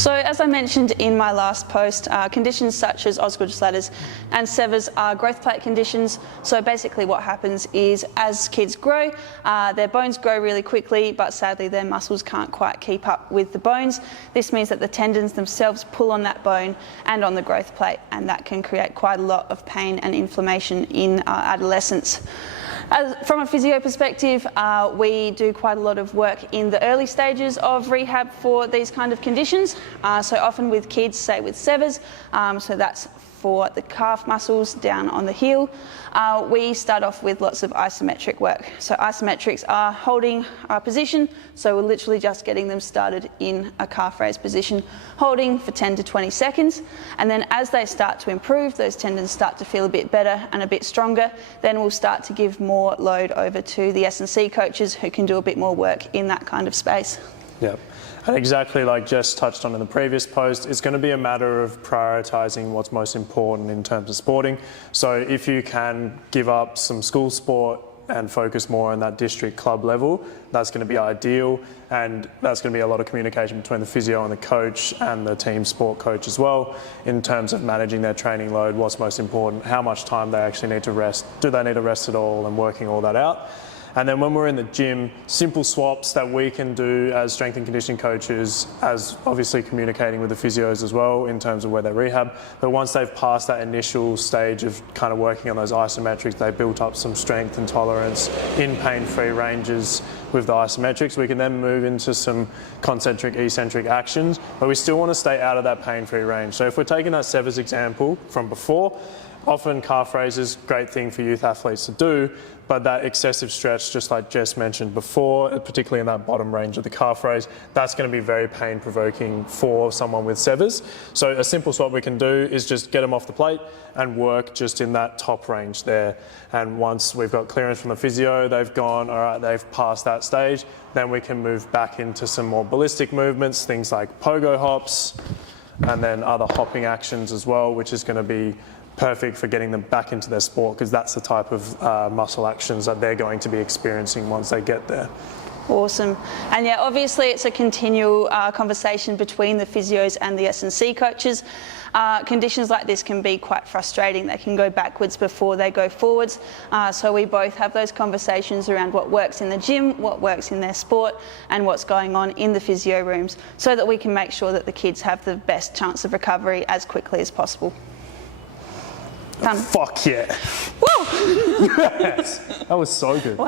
So as I mentioned in my last post, conditions such as Osgood-Schlatters and severs are growth plate conditions. So basically what happens is as kids grow, their bones grow really quickly, but sadly their muscles can't quite keep up with the bones. This means that the tendons themselves pull on that bone and on the growth plate, and that can create quite a lot of pain and inflammation in adolescence. From a physio perspective, we do quite a lot of work in the early stages of rehab for these kind of conditions. So often with kids, say with severs, so that's for the calf muscles down on the heel, we start off with lots of isometric work. So isometrics are holding our position, so we're literally just getting them started in a calf raised position, holding for 10 to 20 seconds. And then as they start to improve, those tendons start to feel a bit better and a bit stronger, then we'll start to give more load over to the S&C coaches who can do a bit more work in that kind of space. Yep. And exactly like Jess touched on in the previous post, it's going to be a matter of prioritising what's most important in terms of sporting. So if you can give up some school sport and focus more on that district club level, that's going to be ideal, and that's going to be a lot of communication between the physio and the coach and the team sport coach as well in terms of managing their training load, what's most important, how much time they actually need to rest, do they need to rest at all, and working all that out. And then when we're in the gym, simple swaps that we can do as strength and conditioning coaches, as obviously communicating with the physios as well in terms of where they rehab. But once they've passed that initial stage of kind of working on those isometrics, they've built up some strength and tolerance in pain-free ranges with the isometrics, we can then move into some concentric, eccentric actions, but we still want to stay out of that pain-free range. So if we're taking that severs example from before, often calf raises, great thing for youth athletes to do, but that excessive stretch, just like Jess mentioned before, particularly in that bottom range of the calf raise, that's going to be very pain-provoking for someone with severs. So a simple swap we can do is just get them off the plate and work just in that top range there. And once we've got clearance from the physio, they've gone, all right, they've passed that stage, then we can move back into some more ballistic movements, things like pogo hops, and then other hopping actions as well, which is going to be perfect for getting them back into their sport, because that's the type of muscle actions that they're going to be experiencing once they get there. Awesome. And yeah, obviously it's a continual conversation between the physios and the S&C coaches. Conditions like this can be quite frustrating. They can go backwards before they go forwards. So we both have those conversations around what works in the gym, what works in their sport, and what's going on in the physio rooms, so that we can make sure that the kids have the best chance of recovery as quickly as possible. Fuck yeah. Woo! Yes, that was so good.